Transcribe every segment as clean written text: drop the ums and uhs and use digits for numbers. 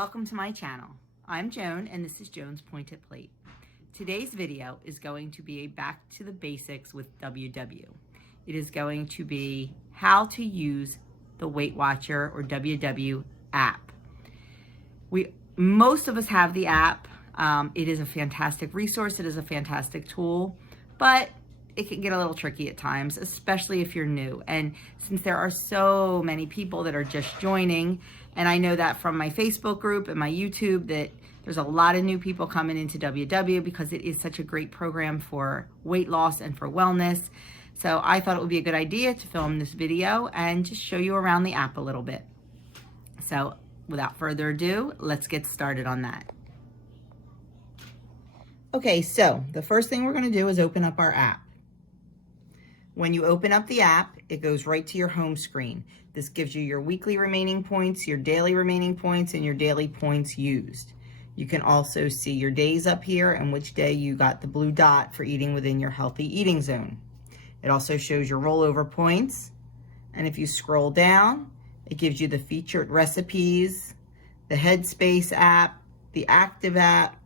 welcome to my channel. I'm Joan and this is Joan's Pointed Plate. Today's video is going to be a back to the basics with WW. It is going to be how to use the Weight Watcher or WW app. Most of us have the app. It is a fantastic resource. It is a fantastic tool, but it can get a little tricky at times, especially if you're new. And since there are so many people that are just joining, and I know that from my Facebook group and my YouTube that there's a lot of new people coming into WW because it is such a great program for weight loss and for wellness. So I thought it would be a good idea to film this video and just show you around the app a little bit. So without further ado, let's get started on that. Okay, so the first thing we're going to do is open up our app. When you open up the app, it goes right to your home screen. This gives you your weekly remaining points, your daily remaining points, and your daily points used. You can also see your days up here and which day you got the blue dot for eating within your healthy eating zone. It also shows your rollover points. And if you scroll down, it gives you the featured recipes, the Headspace app, the Active app,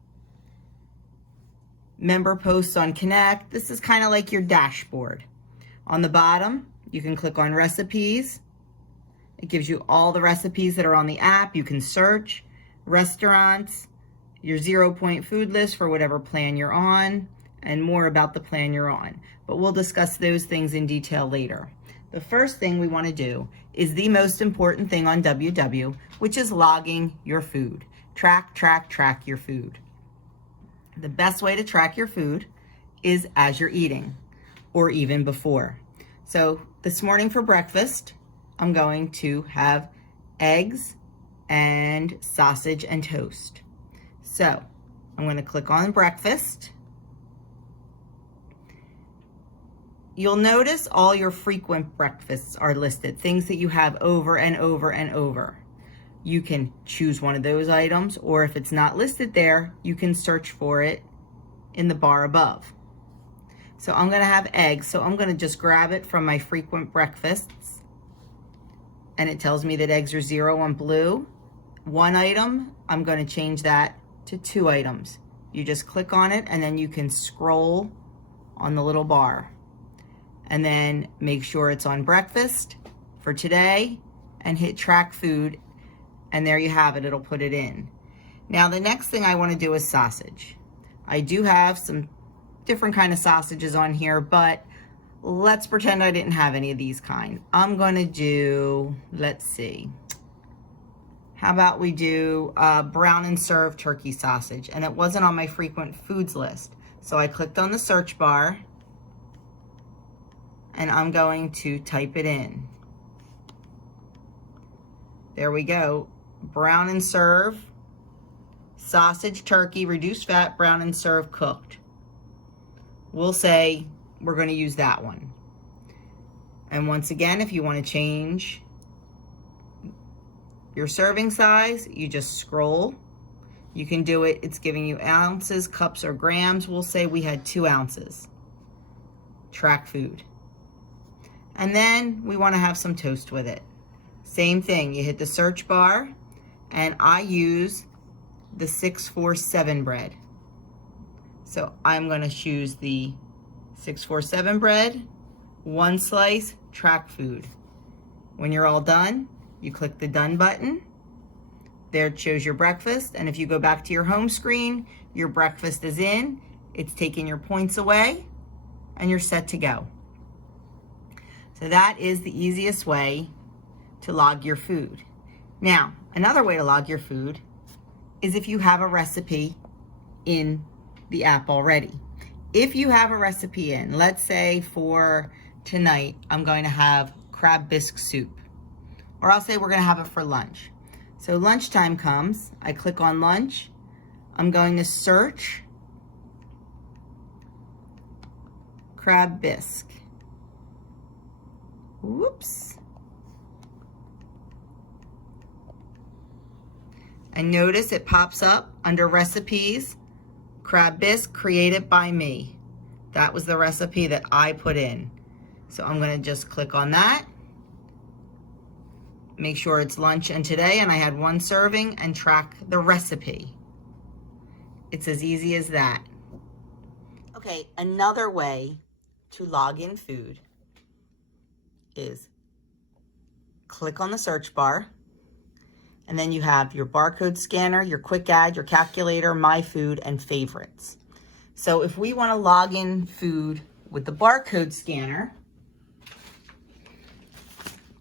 member posts on Connect. This is kind of like your dashboard. On the bottom, you can click on recipes. It gives you all the recipes that are on the app. You can search restaurants, your 0-point food list for whatever plan you're on, and more about the plan you're on. But we'll discuss those things in detail later. The first thing we want to do is the most important thing on WW, which is logging your food. Track your food. The best way to track your food is as you're eating, or even before. So this morning for breakfast, I'm going to have eggs and sausage and toast. So I'm going to click on breakfast. You'll notice all your frequent breakfasts are listed, things that you have over and over and over. You can choose one of those items, or if it's not listed there, you can search for it in the bar above. So I'm going to have eggs, so I'm going to just grab it from my frequent breakfasts. And it tells me that eggs are 0 on blue. One item, I'm going to change that to 2 items. You just click on it and then you can scroll on the little bar. And then make sure it's on breakfast for today and hit track food. And there you have it, it'll put it in. Now the next thing I want to do is sausage. I do have some different kind of sausages on here, but let's pretend I didn't have any of these kind. I'm going to do, let's see. How about we do brown and serve turkey sausage? And it wasn't on my frequent foods list. So I clicked on the search bar and I'm going to type it in. There we go. Brown and serve, sausage, turkey, reduced fat, brown and serve, cooked. We'll say we're going to use that one. And once again, if you want to change your serving size, you just scroll. You can do it. It's giving you ounces, cups, or grams. We'll say we had 2 ounces. Track food. And then we want to have some toast with it. Same thing. You hit the search bar, and I use the 647 bread. So I'm going to choose the 647 bread, 1 slice, track food. When you're all done, you click the done button. There it shows your breakfast. And if you go back to your home screen, your breakfast is in. It's taking your points away and you're set to go. So that is the easiest way to log your food. Now, another way to log your food is if you have a recipe in the app already. If you have a recipe in, let's say for tonight, I'm going to have crab bisque soup, or I'll say we're going to have it for lunch. So lunchtime comes, I click on lunch, I'm going to search crab bisque. Whoops. And notice it pops up under recipes, crab bisque created by me. That was the recipe that I put in. So I'm going to just click on that. make sure it's lunch and today, and I had 1 serving, and track the recipe. It's as easy as that. Okay, another way to log in food is click on the search bar, and then you have your barcode scanner, your quick add, your calculator, my food, and favorites. So if we want to log in food with the barcode scanner,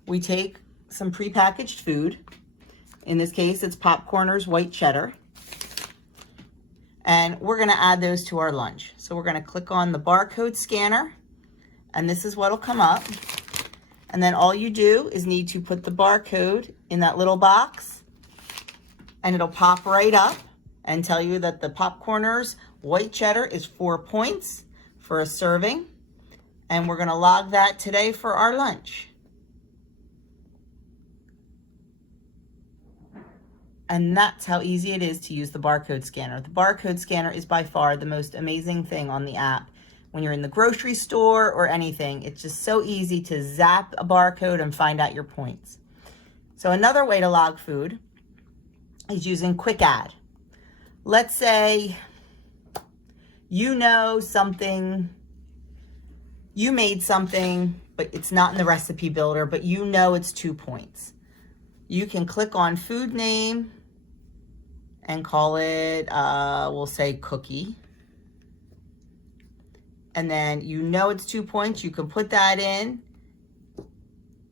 we take some prepackaged food. In this case, it's Popcorners white cheddar. And we're going to add those to our lunch. So we're going to click on the barcode scanner, and this is what'll come up. And then all you do is need to put the barcode in that little box, and it'll pop right up and tell you that the Popcorners white cheddar is 4 points for a serving. And we're going to log that today for our lunch. And that's how easy it is to use the barcode scanner. The barcode scanner is by far the most amazing thing on the app. When you're in the grocery store or anything, it's just so easy to zap a barcode and find out your points. So another way to log food is using quick add. Let's say you know something, you made something, but it's not in the recipe builder, but you know it's 2 points. You can click on food name and call it, we'll say cookie. And then you know it's 2 points. You can put that in,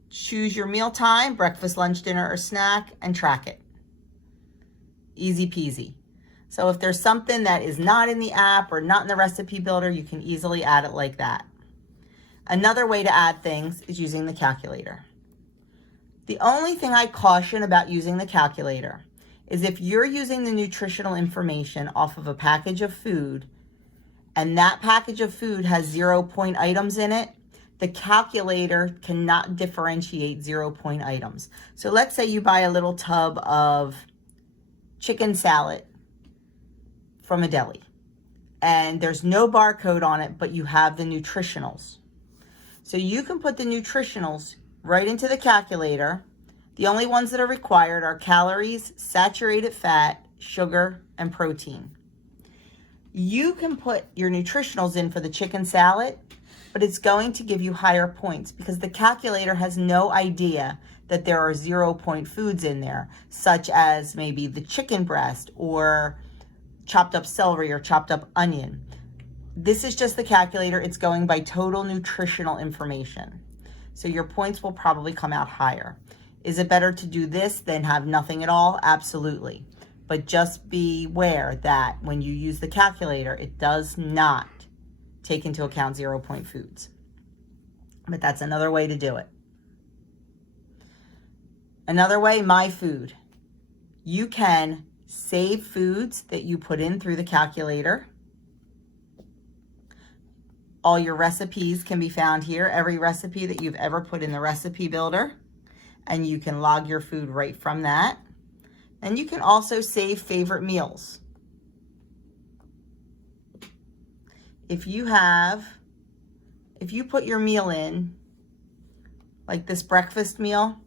choose your meal time, breakfast, lunch, dinner, or snack, and track it. Easy peasy. So if there's something that is not in the app or not in the recipe builder, you can easily add it like that. Another way to add things is using the calculator. The only thing I caution about using the calculator is if you're using the nutritional information off of a package of food and that package of food has 0 point items in it, the calculator cannot differentiate 0 point items. So let's say you buy a little tub of chicken salad from a deli and there's no barcode on it, but you have the nutritionals. So you can put the nutritionals right into the calculator. The only ones that are required are calories, saturated fat, sugar, and protein. You can put your nutritionals in for the chicken salad, but it's going to give you higher points because the calculator has no idea that there are 0 point foods in there, such as maybe the chicken breast or chopped up celery or chopped up onion. This is just the calculator. It's going by total nutritional information. So your points will probably come out higher. Is it better to do this than have nothing at all? Absolutely. But just beware that when you use the calculator, it does not take into account 0 point foods. But that's another way to do it. Another way, my food. You can save foods that you put in through the calculator. All your recipes can be found here, every recipe that you've ever put in the recipe builder, and you can log your food right from that. And you can also save favorite meals. If you put your meal in, like this breakfast meal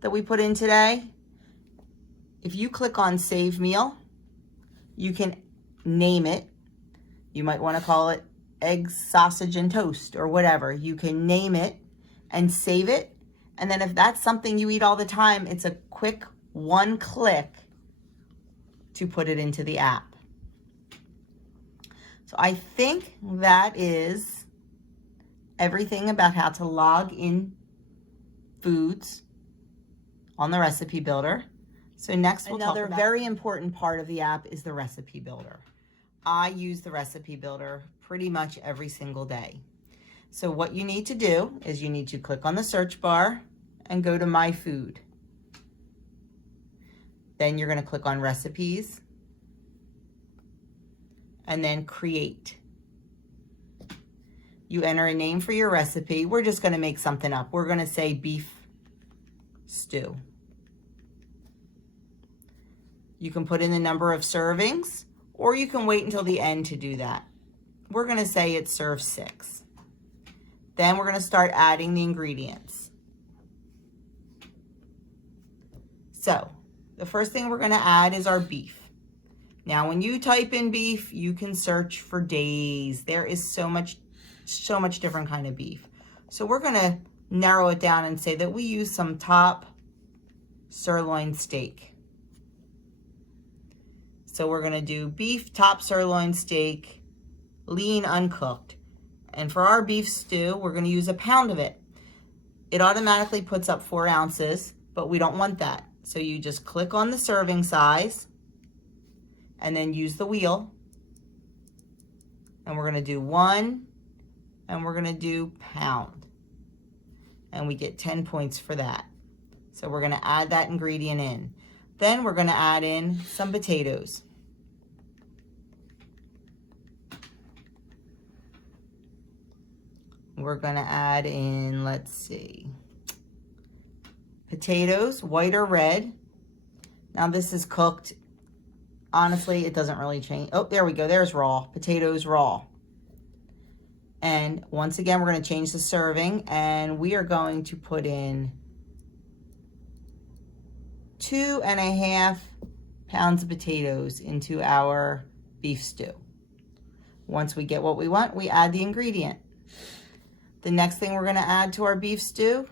that we put in today, if you click on Save Meal, you can name it. You might want to call it eggs, sausage, and toast or whatever. You can name it and save it. And then if that's something you eat all the time, it's a quick 1 click to put it into the app. So I think that is everything about how to log in foods on the recipe builder. So next we'll talk about another very important part of the app is the recipe builder. I use the recipe builder pretty much every single day. So what you need to do is you need to click on the search bar and go to My Food. Then you're going to click on Recipes and then Create. You enter a name for your recipe. We're just going to make something up. We're going to say beef stew. You can put in the number of servings, or you can wait until the end to do that. We're going to say it serves 6. Then we're going to start adding the ingredients. So the first thing we're gonna add is our beef. Now, when you type in beef, you can search for days. There is so much different kind of beef. So we're gonna narrow it down and say that we use some top sirloin steak. So we're gonna do beef top sirloin steak, lean uncooked. And for our beef stew, we're gonna use 1 pound of it. It automatically puts up 4 ounces, but we don't want that. So you just click on the serving size and then use the wheel. And we're gonna do 1, and we're gonna do pound. And we get 10 points for that. So we're gonna add that ingredient in. Then we're gonna add in some potatoes. We're gonna add in, let's see, potatoes, white or red. Now this is cooked. Honestly, it doesn't really change. Oh, there we go. There's raw. Potatoes raw. And once again, we're going to change the serving, and we are going to put in 2.5 pounds of potatoes into our beef stew. Once we get what we want, we add the ingredient. The next thing we're going to add to our beef stew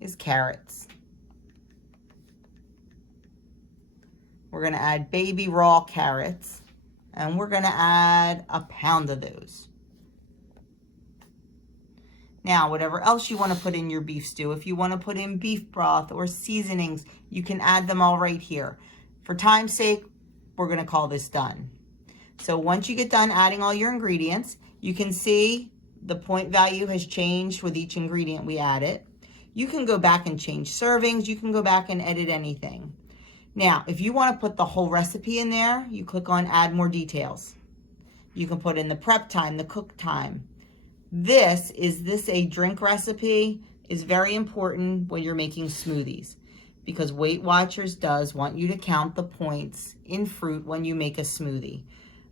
is carrots. We're going to add baby raw carrots, and we're going to add 1 pound of those. Now, whatever else you want to put in your beef stew, if you want to put in beef broth or seasonings, you can add them all right here. For time's sake, we're going to call this done. So once you get done adding all your ingredients, you can see the point value has changed with each ingredient we added. You can go back and change servings. You can go back and edit anything. Now, if you want to put the whole recipe in there, you click on add more details. You can put in the prep time, the cook time. Is this a drink recipe is very important when you're making smoothies, because Weight Watchers does want you to count the points in fruit when you make a smoothie.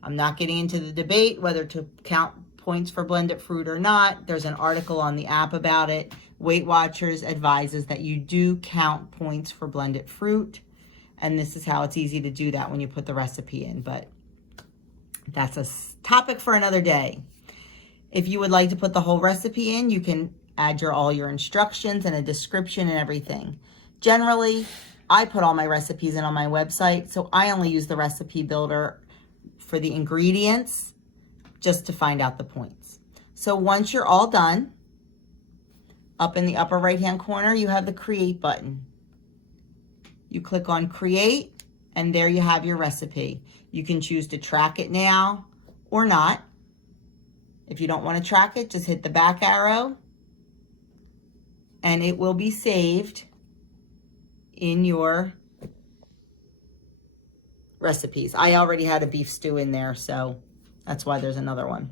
I'm not getting into the debate whether to count points for blended fruit or not. There's an article on the app about it. Weight Watchers advises that you do count points for blended fruit. And this is how it's easy to do that when you put the recipe in. But that's a topic for another day. If you would like to put the whole recipe in, you can add all your instructions and a description and everything. Generally, I put all my recipes in on my website, so I only use the recipe builder for the ingredients just to find out the points. So once you're all done, up in the upper right-hand corner, you have the Create button. You click on Create, and there you have your recipe. You can choose to track it now or not. If you don't want to track it, just hit the back arrow, and it will be saved in your recipes. I already had a beef stew in there, so that's why there's another one.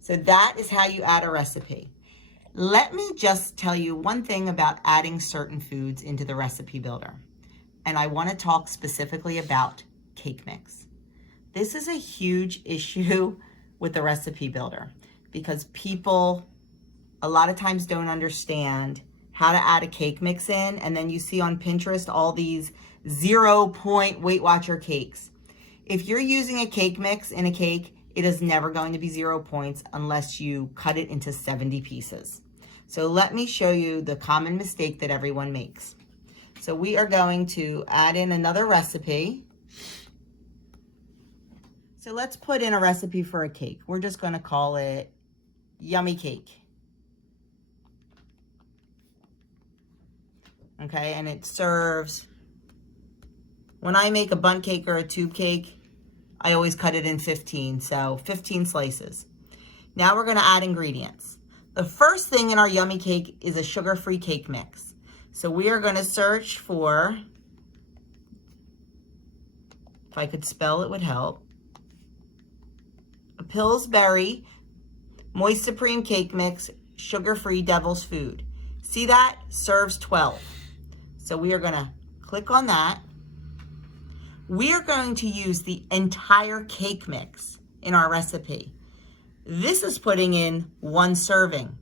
So that is how you add a recipe. Let me just tell you one thing about adding certain foods into the recipe builder. And I want to talk specifically about cake mix. This is a huge issue with the recipe builder because people a lot of times don't understand how to add a cake mix in, and then you see on Pinterest all these 0-point Weight Watcher cakes. If you're using a cake mix in a cake, it is never going to be 0 points unless you cut it into 70 pieces. So let me show you the common mistake that everyone makes. So we are going to add in another recipe. So let's put in a recipe for a cake. We're just going to call it Yummy Cake. Okay, and it serves, when I make a bundt cake or a tube cake, I always cut it in 15, so 15 slices. Now we're gonna add ingredients. The first thing in our Yummy Cake is a sugar-free cake mix. So we are gonna search for, if I could spell it would help, a Pillsbury Moist Supreme Cake Mix, sugar-free Devil's Food. See that? Serves 12. So we are gonna click on that. We are going to use the entire cake mix in our recipe. This is putting in 1 serving.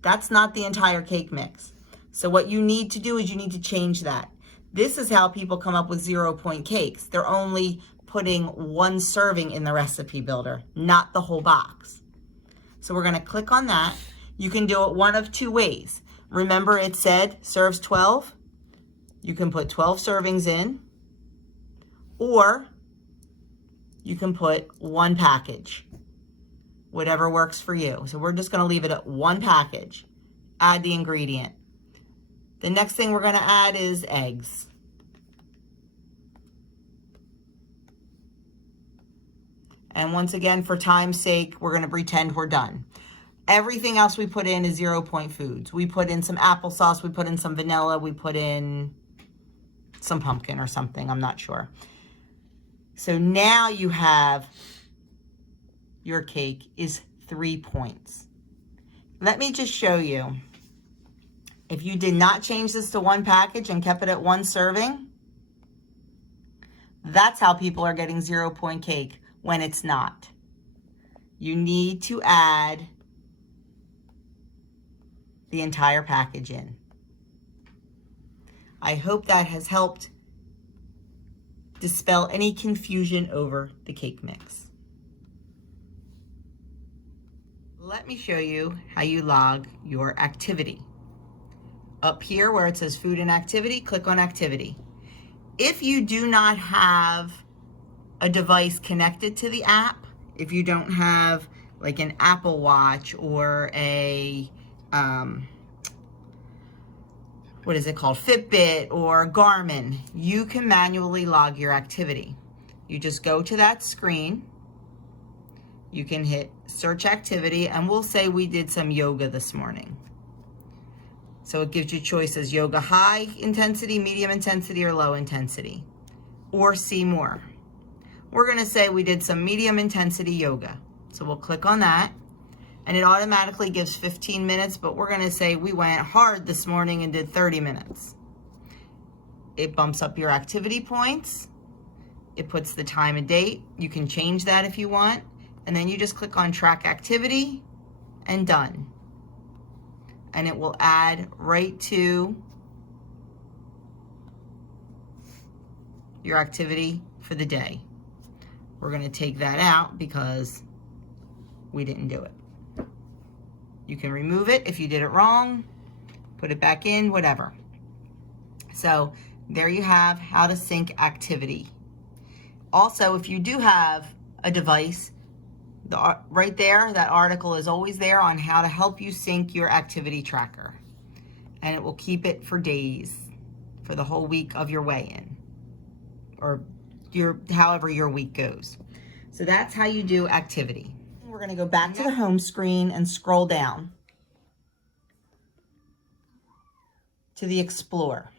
That's not the entire cake mix. So what you need to do is you need to change that. This is how people come up with 0-point cakes. They're only putting one serving in the recipe builder, not the whole box. So we're gonna click on that. You can do it one of two ways. Remember it said serves 12? You can put 12 servings in, or you can put one package, whatever works for you. So we're just gonna leave it at one package. Add the ingredient. The next thing we're gonna add is eggs. And once again, for time's sake, we're gonna pretend we're done. Everything else we put in is 0-point foods. We put in some applesauce, we put in some vanilla, we put in some pumpkin or something, I'm not sure. So now you have your cake is 3 points. Let me just show you. If you did not change this to one package and kept it at one serving, that's how people are getting 0-point cake when it's not. You need to add the entire package in. I hope that has helped dispel any confusion over the cake mix. Let me show you how you log your activity. Up here where it says food and activity, click on activity. If you do not have a device connected to the app, if you don't have like an Apple Watch or a what is it called, Fitbit or Garmin, you can manually log your activity. You just go to that screen, you can hit search activity, and we'll say we did some yoga this morning. So it gives you choices: yoga high intensity, medium intensity, or low intensity, or see more. We're gonna say we did some medium intensity yoga. So we'll click on that, and it automatically gives 15 minutes, but we're gonna say we went hard this morning and did 30 minutes. It bumps up your activity points. It puts the time and date. You can change that if you want. And then you just click on track activity and done. And it will add right to your activity for the day. We're gonna take that out because we didn't do it. You can remove it if you did it wrong, put it back in, whatever. So there you have how to sync activity. Also, if you do have a device, right there, that article is always there on how to help you sync your activity tracker. And it will keep it for days, for the whole week of your weigh-in, or however your week goes. So that's how you do activity. We're gonna go back to the home screen and scroll down to the Explore.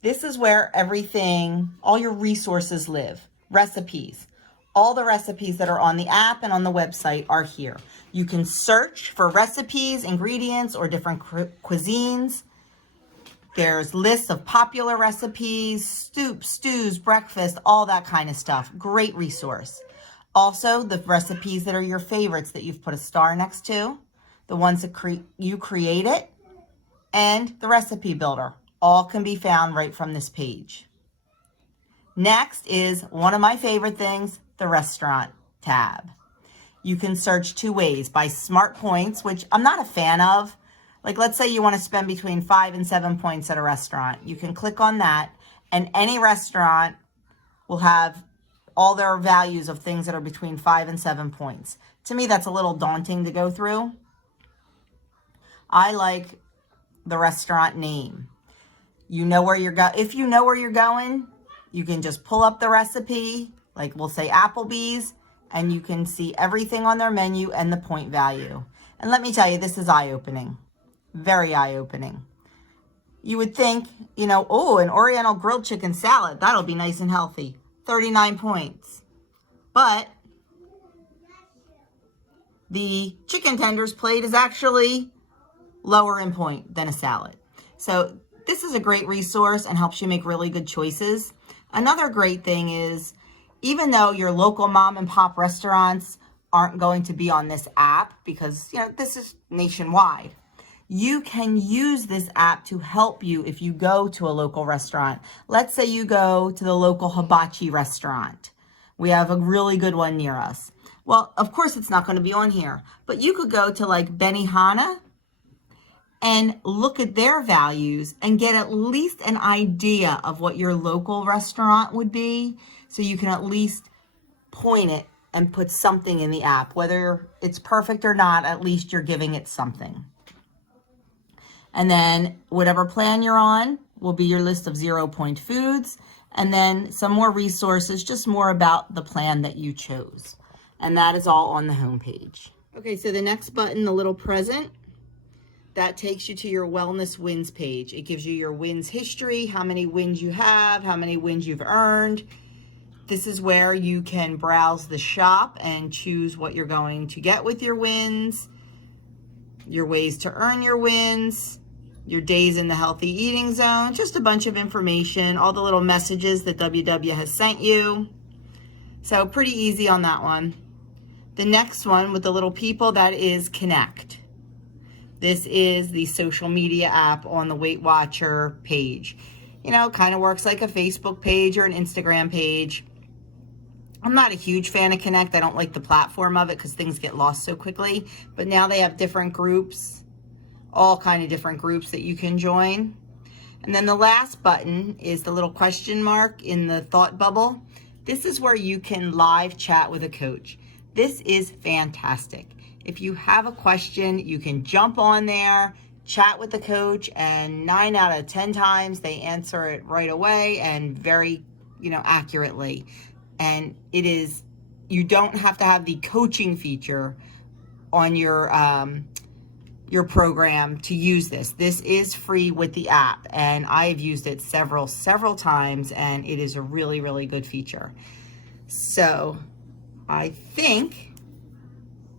This is where everything, all your resources live. Recipes. All the recipes that are on the app and on the website are here. You can search for recipes, ingredients, or different cuisines. There's lists of popular recipes, soups, stews, breakfast, all that kind of stuff. Great resource. Also, the recipes that are your favorites that you've put a star next to, the ones that you created, and the recipe builder. All can be found right from this page. Next is one of my favorite things, the restaurant tab. You can search two ways: by smart points, which I'm not a fan of. Like, let's say you want to spend between 5 and 7 points at a restaurant. You can click on that, and any restaurant will have all their values of things that are between 5 and 7 points. To me, that's a little daunting to go through. I like the restaurant name. You know where you're going. If you know where you're going, you can just pull up the recipe, like we'll say Applebee's, and you can see everything on their menu and the point value. And let me tell you, this is eye-opening. Very eye-opening. You would think, oh, an Oriental grilled chicken salad, that'll be nice and healthy. 39 points. But the chicken tenders plate is actually lower in point than a salad. So this is a great resource and helps you make really good choices. Another great thing is, even though your local mom and pop restaurants aren't going to be on this app because, this is nationwide, You can use this app to help you if you go to a local restaurant. Let's say you go to the local hibachi restaurant. We have a really good one near us. Well, of course it's not going to be on here, but you could go to like Benihana and look at their values and get at least an idea of what your local restaurant would be, so you can at least point it and put something in the app. Whether it's perfect or not, at least you're giving it something. And then whatever plan you're on will be your list of 0-point foods, and then some more resources, just more about the plan that you chose. And that is all on the home page. Okay, so the next button, the little present, that takes you to your wellness wins page. It gives you your wins history, how many wins you have, how many wins you've earned. This is where you can browse the shop and choose what you're going to get with your wins, your ways to earn your wins, your days in the healthy eating zone, just a bunch of information, all the little messages that WW has sent you. So pretty easy on that one. The next one with the little people, that is Connect. This is the social media app on the Weight Watcher page. You know, kind of works like a Facebook page or an Instagram page. I'm not a huge fan of Connect. I don't like the platform of it because things get lost so quickly. But now they have different groups, all kind of different groups that you can join. And then the last button is the little question mark in the thought bubble. This is where you can live chat with a coach. This is fantastic. If you have a question, you can jump on there, chat with the coach, and 9 out of 10 times they answer it right away and very, accurately. And it is, you don't have to have the coaching feature on your program to use this. This is free with the app, and I've used it several times, and it is a really, really good feature. So I think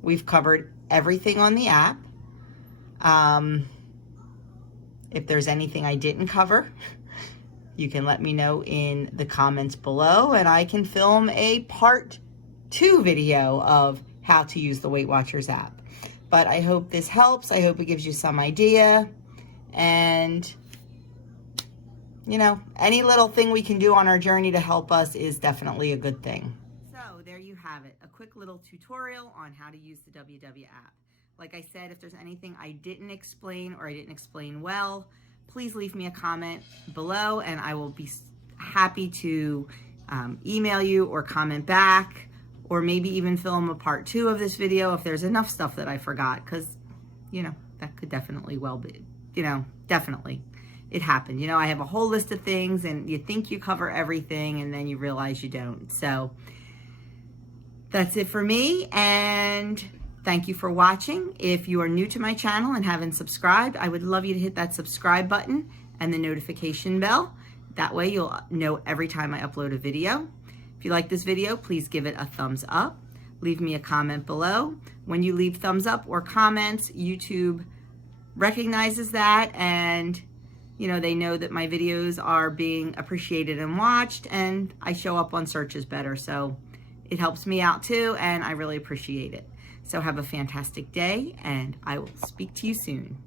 we've covered everything on the app. If there's anything I didn't cover, you can let me know in the comments below, and I can film a part 2 video of how to use the Weight Watchers app. But I hope this helps. I hope it gives you some idea. And, any little thing we can do on our journey to help us is definitely a good thing. So there you have it, a quick little tutorial on how to use the WW app. Like I said, if there's anything I didn't explain or I didn't explain well, please leave me a comment below, and I will be happy to email you or comment back, or maybe even film a part 2 of this video if there's enough stuff that I forgot, because, that could definitely well be, definitely. It happened. I have a whole list of things, and you think you cover everything, and then you realize you don't. So that's it for me, and thank you for watching. If you are new to my channel and haven't subscribed, I would love you to hit that subscribe button and the notification bell. That way you'll know every time I upload a video. If you like this video, please give it a thumbs up. Leave me a comment below. When you leave thumbs up or comments, YouTube recognizes that, and they know that my videos are being appreciated and watched, and I show up on searches better. So it helps me out too, and I really appreciate it. So have a fantastic day, and I will speak to you soon.